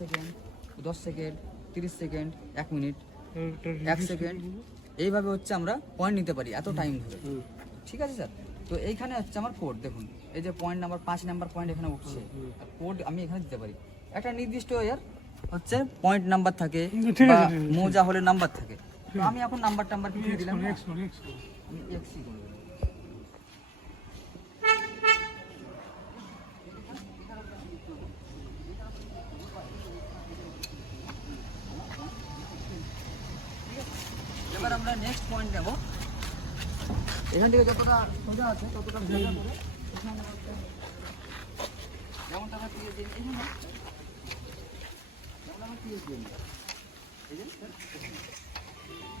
Second, 10 second, 30 second, 1 minute, 1 second, এইভাবে হচ্ছে আমরা পয়েন্ট নিতে পারি এত টাইম ধরে। ঠিক আছে স্যার? তো এইখানে হচ্ছে আমার কোড দেখুন, এই যে পয়েন্ট নাম্বার 5 নাম্বার পয়েন্ট এখানে উঠছে, কোড আমি এখানে দিতে পারি। একটা নির্দিষ্ট হচ্ছে পয়েন্ট নাম্বার থাকে বা মোজা হলে নাম্বার থাকে। তো আমি এখন নাম্বার দিয়ে দিলাম, আমি এক্সি করে দিলাম। এবার আমরা নেক্সট পয়েন্ট নেব। এখান থেকে যতটা সোজা আছে ততটা সোজা করে এখানে হচ্ছে যেমনটা আমরা দিয়ে দিই, যেমন আমরা দিয়ে দিই এই যে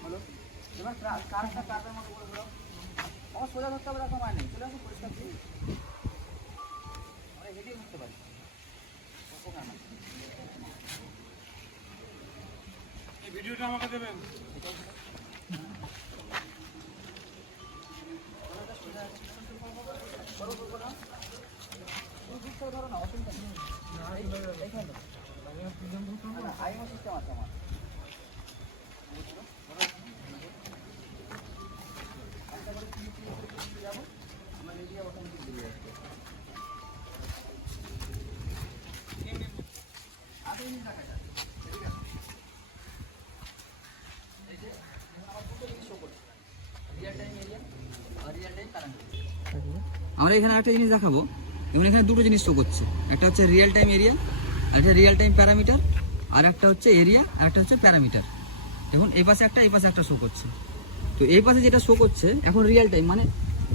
হলো। এবার কারটা কাটার মতো করে দাও। আমার সোজা ধরতে হবে, সময় নেই, চলে আসো পরিষ্কার দিই, আমরা হেঁটেই ধরতে পারি। এই ভিডিওটা আমাকে দেবেন। ধরো না, অসুবিধা নেই। এইখানে আইএমও সিস্টেম আছে আমার। আমার এরিয়া অটোমেটিক দিয়ে যাচ্ছে। আগে জিনিস দেখা যায়, ঠিক আছে? এই যে আমার দুটো জিনিস শো করছে, রিয়েল টাইম এরিয়া আর রিয়েল টাইম কারেন্ট। আমরা এখানে একটা জিনিস দেখাবো, যেমন এখানে দুটো জিনিস শো করছে, একটা হচ্ছে রিয়েল টাইম এরিয়া আর একটা রিয়েল টাইম প্যারামিটার, আর একটা হচ্ছে এরিয়া আর একটা হচ্ছে প্যারামিটার। এখন এই পাশে একটা শো করছে। তো এই পাশে যেটা শো করছে এখন রিয়েল টাইম, মানে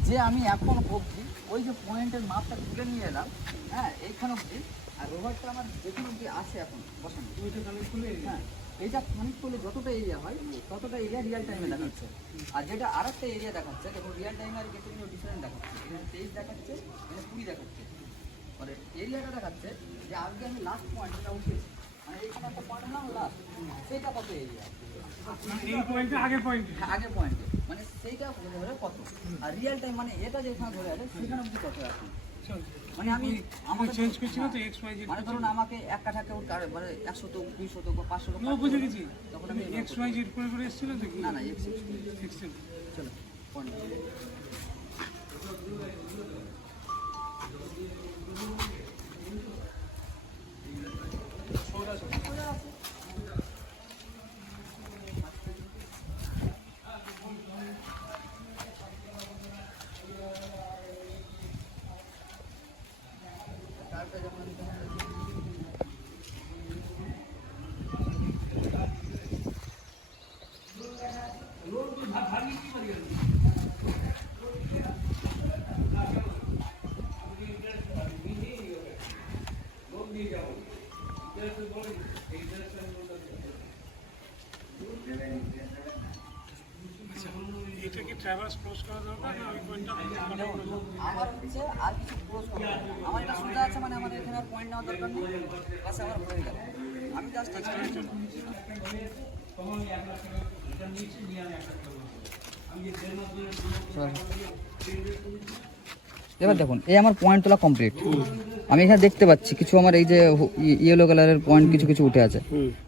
যে আমি এখন অবধি ওই যে পয়েন্টের মাপটা তুলে নিয়ে এলাম, হ্যাঁ এইখানে অবধি, আর ওভারটা আমার যেখানে অবধি আছে এখন বসানো, হ্যাঁ এইটা কানেক্ট করলে যতটা এরিয়া হয় ততটা এরিয়া রিয়েল টাইমে দেখাচ্ছে। আর যেটা আর একটা এরিয়া দেখাচ্ছে, দেখুন রিয়েল টাইমে আর কিন্তু ডিফারেন্ট দেখাচ্ছে, এখানে 23 দেখাচ্ছে, এখানে 20 দেখাচ্ছে। মানে এরিয়াটা দেখাচ্ছে যে আজকে আমি লাস্ট পয়েন্টটা উঠেছি, মানে এইখানে একটা পয়েন্ট না লাস্ট, সেইটা কত এরিয়া, এই পয়েন্টে আগে পয়েন্ট, আগে পয়েন্টে, মানে সেইটা ধরে কত। আর রিয়েল টাইম মানে এটা যেখানে ধরে আছে সেখানে অবধি কত আছে। মানে আমি আমাকে চেঞ্জ করছি না তো এক্স ওয়াই জেড, মানে ধরুন আমাকে এক কাঠা কেউ মানে 100 তো 200 তো 500 তো বুঝে গেছি। তখন আমি এক্স ওয়াই জেড করে এসেছিল তো কি? না না এক্স সিক্সটিন। চলো পয়েন্ট এটা কি ট্রাভার্স ক্রস করা দরকার না ওই পয়েন্টটা? আমার হচ্ছে আর কিছু ক্লোজ করবো না। আমার এটা সোজা আছে, মানে আমার এখানে আর পয়েন্ট নেওয়ার দরকার নেই, বাস আমার হয়ে গেল। আমি জাস্ট এবার দেখুন এই আমার পয়েন্ট তোলা কমপ্লিট। আমি এখানে দেখতে পাচ্ছি কিছু আমার এই যে ইয়েলো কালারের পয়েন্ট কিছু কিছু উঠে আছে,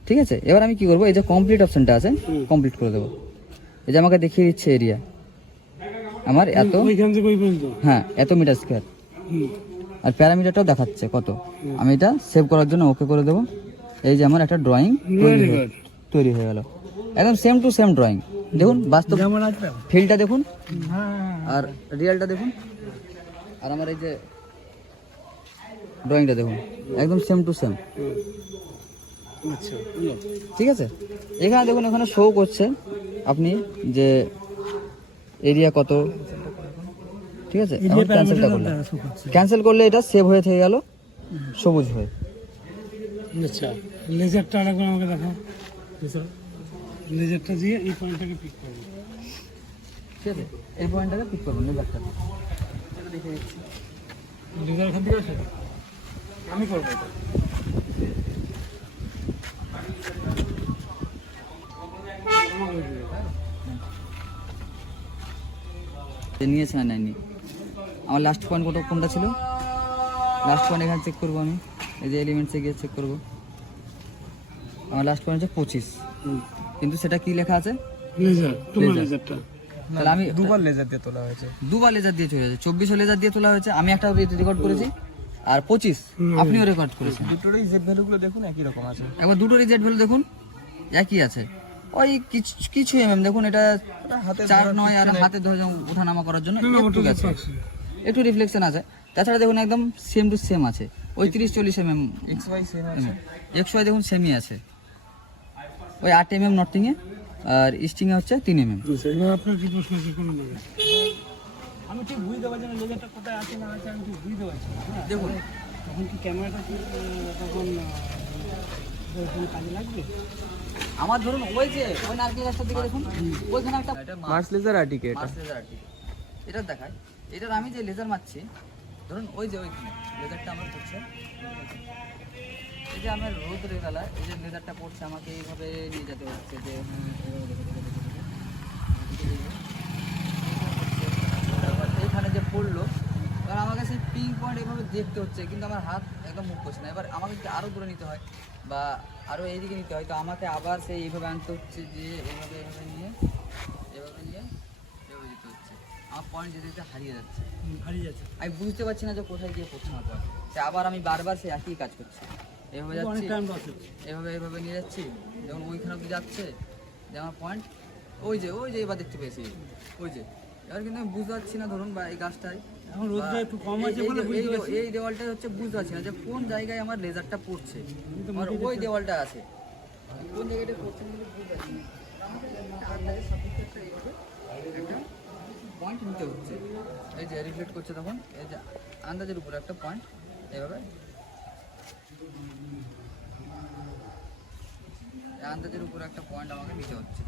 ঠিক আছে? এবার আমি কি করবো, এই যে কমপ্লিট অপশনটা আছে কমপ্লিট করে দেবো। এই যে আমাকে দেখিয়ে দিচ্ছে এরিয়া আমার এত, হ্যাঁ এত মিটার স্কোয়ার, আর প্যারামিটারটাও দেখাচ্ছে কত। আমি এটা সেভ করার জন্য ওকে করে দেবো। এই যে আমার একটা ড্রয়িং তৈরি হয়ে গেল, একদম সেম টু সেম ড্রয়িং। দেখুন বাস্তব ফিল্ডটা দেখুন আর রিয়েলটা দেখুন, আর আমার এই যে ড্রয়িংটা দেখুন, একদম সেম টু সেম। ঠিক আছে, এখানে দেখুন এখানে শো করছে আপনি যে এরিয়া কত, ঠিক আছে? ক্যান্সেলটা করলে, ক্যান্সেল করলে এটা সেভ হয়ে থেকে গেল সবুজ হয়ে। আচ্ছা, লেজারটা আরেকবার আমাকে দেখাও। লেজারটা দিয়ে এই পয়েন্টটাকে পিক করবো, ঠিক আছে? এই পয়েন্টটাকে পিক করবেন লেজারটা, দেখে দিচ্ছি। লেজার এখান থেকে আছে, আমি করবো এটা। নিয়েছে না নেয়নি, আমার লাস্ট পয়েন্ট কোনটা ছিল, লাস্ট পয়েন্ট এখানে চেক করবো আমি, এই যে এলিমেন্টসে গিয়ে চেক করবো। আমার লাস্ট পয়েন্ট হচ্ছে 25, কিন্তু সেটা কি লেখা আছে লেজার, তোমার Laser। লেজারটা তাহলে আমি দুবার লেজার দিয়ে তোলা হয়েছে। দুবার লেজার দিয়ে চলে যাচ্ছে, 24 লেজার দিয়ে তোলা হয়েছে, আমি একটা রেকর্ড করেছি আর 25 আপনিও রেকর্ড করেছেন। দুটোরই জেড ভ্যালুগুলো দেখুন একই রকম আছে। একবার দুটো রিজেক্ট ভ্যালু দেখুন একই আছে, ওই কিছু দেখুন এটা হাতে 4-9 আর হাতে ধরে ওঠানামা করার জন্য না, একটু ওটা গেছে, আছে। একটু রিফ্লেকশন আছে, তাছাড়া দেখুন একদম সেম টু সেম আছে, ওই 30-40 mm এক্স ওয়াই সেম আছে। XY দেখুন সেমই আছে, ওই 8 mm নর্থিংয়ে আর ইস্টিংয়ে হচ্ছে 3 mm। এবার আপনার কি প্রশ্ন আছে কোনো না? আমি ঠিক বুঝতে পারছি না লেজারটা কোথায় আছে না আছে, আমি ঠিক বুঝতে পারছি না। হ্যাঁ, দেখুন তখন কি ক্যামেরাটা কি তখন কাজে লাগবে? আমার ধরুন ওই যে ওই নারকেল গাছটার দিকে দেখুন, ওইখানে একটা মার্স লেজার আর্টিকে এটা। মার্স লেজার আর্টিকেল এটা দেখায়, এটার আমি যে লেজার মারছি ধরুন ওই যে ওইখানে লেজারটা আমার পড়ছে, এই যে আমার রোদের বেলায় এই যে লেজারটা পড়ছে আমাকে এইভাবে নিয়ে যেতে হচ্ছে যে তারপর এইখানে যে পড়লো, এবার আমাকে সেই পিঙ্ক পয়েন্ট এইভাবে দেখতে হচ্ছে, কিন্তু আমার হাত একদম মুখ করছে না, এবার আমাকে যদি আরও দূরে নিতে হয় বা আরও এইদিকে নিতে হয়, তো আমাকে আবার সেই এইভাবে আনতে হচ্ছে, যে এইভাবে নিয়ে এভাবে যেতে হচ্ছে, আমার পয়েন্ট যেতে যেতে হারিয়ে যাচ্ছে, হারিয়ে যাচ্ছে। আমি বুঝতে পারছি না যে কোথায় গিয়ে পড়ছে আমার পয়েন্ট, সে আবার আমি বারবার সেই একই কাজ করছি, এভাবে অনেক যাচ্ছি টাইম লস হচ্ছে। এভাবে নিয়ে যাচ্ছি, যেমন ওইখানে অব্দি যাচ্ছে যে আমার পয়েন্ট ওই যে এবার দেখতে পেয়েছি ওই যে, এবার কিন্তু আমি বুঝতে পারছি না ধরুন বা এই গাছটায় এখন রোদটা বা একটু কম আছে এই- বলে এই- বুঝতে পারছি। এই দেওয়ালটাই হচ্ছে বুঝতে পারছি না যে কোন জায়গায় আমার লেজারটা পড়ছে, আমার ওই দেওয়ালটা আছে কোন জায়গাটা পড়ছে আমি বুঝতে পারছি না, আমাকে একটা আন্দাজে সাপোর্টে একটা এইভাবে একটা পয়েন্ট নিতে হচ্ছে, এই যে রিফ্লেক্ট করছে তখন এই যে আন্দাজের উপরে একটা পয়েন্ট এইভাবে আন্দাজের উপরে একটা পয়েন্ট আমাকে নিতে হচ্ছে।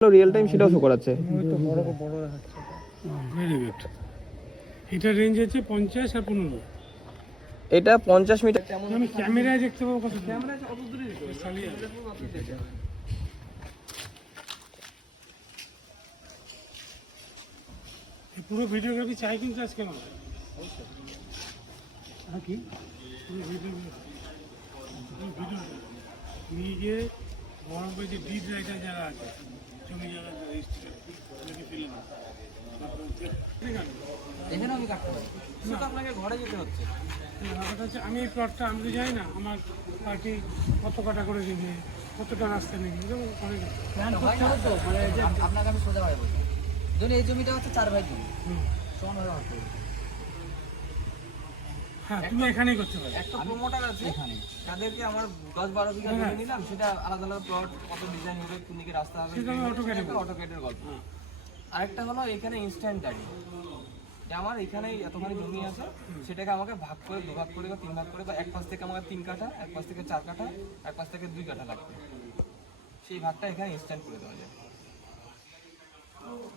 রিয়েল টাইম সেটাও শো করাচ্ছে। Very good. এটা রেঞ্জ আছে 50 আর 15। এটা 50 মিটার। আমি ক্যামেরায় দেখতে পাবো কত ক্যামেরায় অত দূরে পুরো ভিডিওগ্রাফি চাই কিন্তু আজকে আমার আর কি পুরো ভিডিও নিয়ে গিয়ে বরফে যে ডিড রাইটার যারা আছে জমি যারা এখানে আমি কাটতে পারি, শুধু আপনাকে ঘরে যেতে হচ্ছে। ব্যাপারটা হচ্ছে আমি এই প্লটটা আমি তো যাই না আমার পার্টি কত কাটা করে দেবে কতটা রাস্তা নেবে যেমন অনেক প্ল্যান করতে হবে তো, মানে যে আপনাকে আমি সোজা ভাবে বলছি, ধরুন এই জমিটা হচ্ছে 4 বাই 2 হুম। সমানভাবে ভাগ করবো। হ্যাঁ তুমি এখানেই করতে পারো। একটা প্রমোটার আছে এখানে তাদেরকে আমার 10-12 বিঘা জমি নিলাম, সেটা আলাদা আলাদা প্লট, কত ডিজাইন হবে, কোন দিকে রাস্তা হবে, সেটা আমি AutoCAD এ অটোক্যাডের গল্প। আরেকটা হলো এখানে ইনস্ট্যান্ট দাঁড়ি, যে আমার এখানে এতখানি জমি আছে, সেটাকে আমাকে ভাগ করে, দুভাগ করে বা তিন ভাগ করে, বা এক পাশ থেকে আমাকে 3 কাঠা, এক পাশ থেকে 4 কাঠা, এক পাশ থেকে 2 কাঠা লাগবে, সেই ভাগটা এখানে ইনস্ট্যান্ট করে দেওয়া যায়।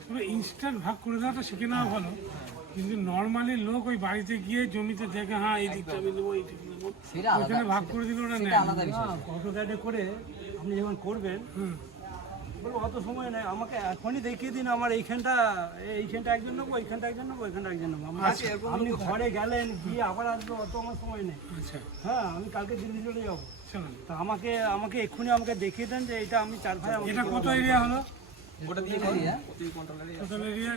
তবে ইনস্ট্যান্ট ভাগ করে দেওয়াটা শিখে নেওয়া ভালো, কিন্তু নর্মালি লোক ওই বাড়িতে গিয়ে জমিতে দেখে হ্যাঁ এই দিকটা আমি দেবো, এই দিকটা দেবো, সেটা আলাদা, ওখানে ভাগ করে দিলে ওরা সেটা নেয়। আলাদা বিষয়। অটোক্যাডে করে আপনি যখন করবেন হুম, বলবো অত সময় নেই, আমাকে এখনই দেখিয়ে দিন আমার এইখানটা একজন নেবো, এইখানটা একজন নেবো, ওইখানটা একজন নেবো। আপনি ঘরে গেলেন গিয়ে আবার আসবে, অত আমার সময় নেই। আচ্ছা হ্যাঁ, আমি কালকে দিল্লি চলে যাবো, চলুন। তা আমাকে এক্ষুনি আমাকে দেখিয়ে দেন যে এটা আমি 4 ভাই আমাকে এটা কত এরিয়া হলো? ওটা দিয়ে এরিয়া প্রতি কন্ট্রোলারে টোটাল এরিয়া